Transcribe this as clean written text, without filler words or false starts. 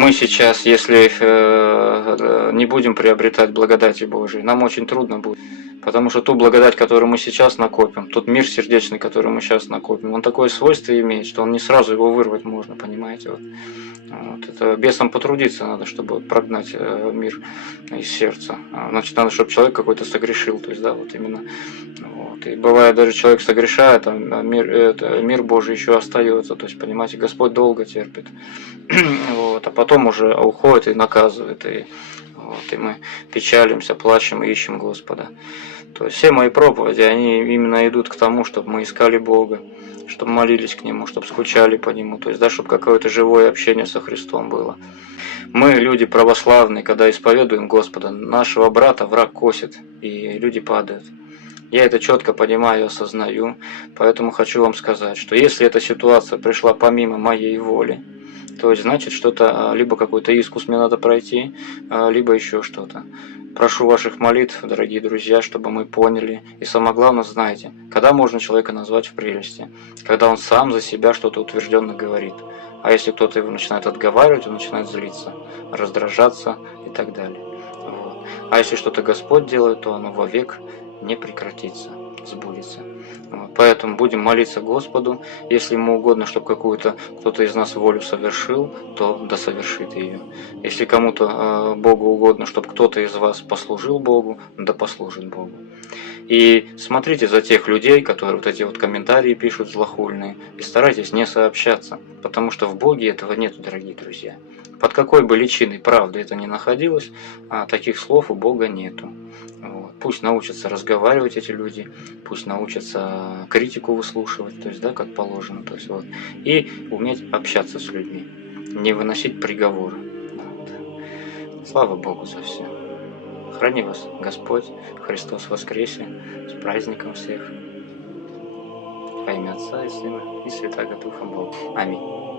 мы сейчас, если не будем приобретать благодати Божией, нам очень трудно будет. Потому что ту благодать, которую мы сейчас накопим, тот мир сердечный, который мы сейчас накопим, он такое свойство имеет, что он не сразу его вырвать можно, понимаете? Вот это бесом потрудиться надо, чтобы прогнать мир из сердца. Значит, надо, чтобы человек какой-то согрешил. То есть, да, вот именно. Вот. И бывает, даже человек согрешает, а мир Божий еще остается. То есть, понимаете, Господь долго терпит. Вот. А потом уже уходит и наказывает. И мы печалимся, плачем и ищем Господа. То есть все мои проповеди, они именно идут к тому, чтобы мы искали Бога, чтобы молились к Нему, чтобы скучали по Нему, то есть, да, чтобы какое-то живое общение со Христом было. Мы, люди православные, когда исповедуем Господа, нашего брата враг косит, и люди падают. Я это четко понимаю, осознаю, поэтому хочу вам сказать, что если эта ситуация пришла помимо моей воли, то есть, значит, что-то, либо какой-то искус мне надо пройти, либо еще что-то. Прошу ваших молитв, дорогие друзья, чтобы мы поняли. И самое главное, знаете, когда можно человека назвать в прелести? Когда он сам за себя что-то утвержденно говорит. А если кто-то его начинает отговаривать, он начинает злиться, раздражаться и так далее. Вот. А если что-то Господь делает, то оно вовек не прекратится, сбудется. Вот. Поэтому будем молиться Господу. Если Ему угодно, чтобы какую-то кто-то из нас волю совершил, то да совершит ее. Если кому-то Богу угодно, чтобы кто-то из вас послужил Богу, да послужит Богу. И смотрите за тех людей, которые вот эти вот комментарии пишут злохульные, и старайтесь не сообщаться, потому что в Боге этого нету, дорогие друзья. Под какой бы личиной правды это ни находилось, таких слов у Бога нету. Вот. Пусть научатся разговаривать эти люди, пусть научатся критику выслушивать, то есть, да, как положено, то есть, вот, и уметь общаться с людьми, не выносить приговоры. Вот. Слава Богу за все. Храни вас Господь, Христос воскресе, с праздником всех. Во имя Отца и Сына и Святаго Духа Бога. Аминь.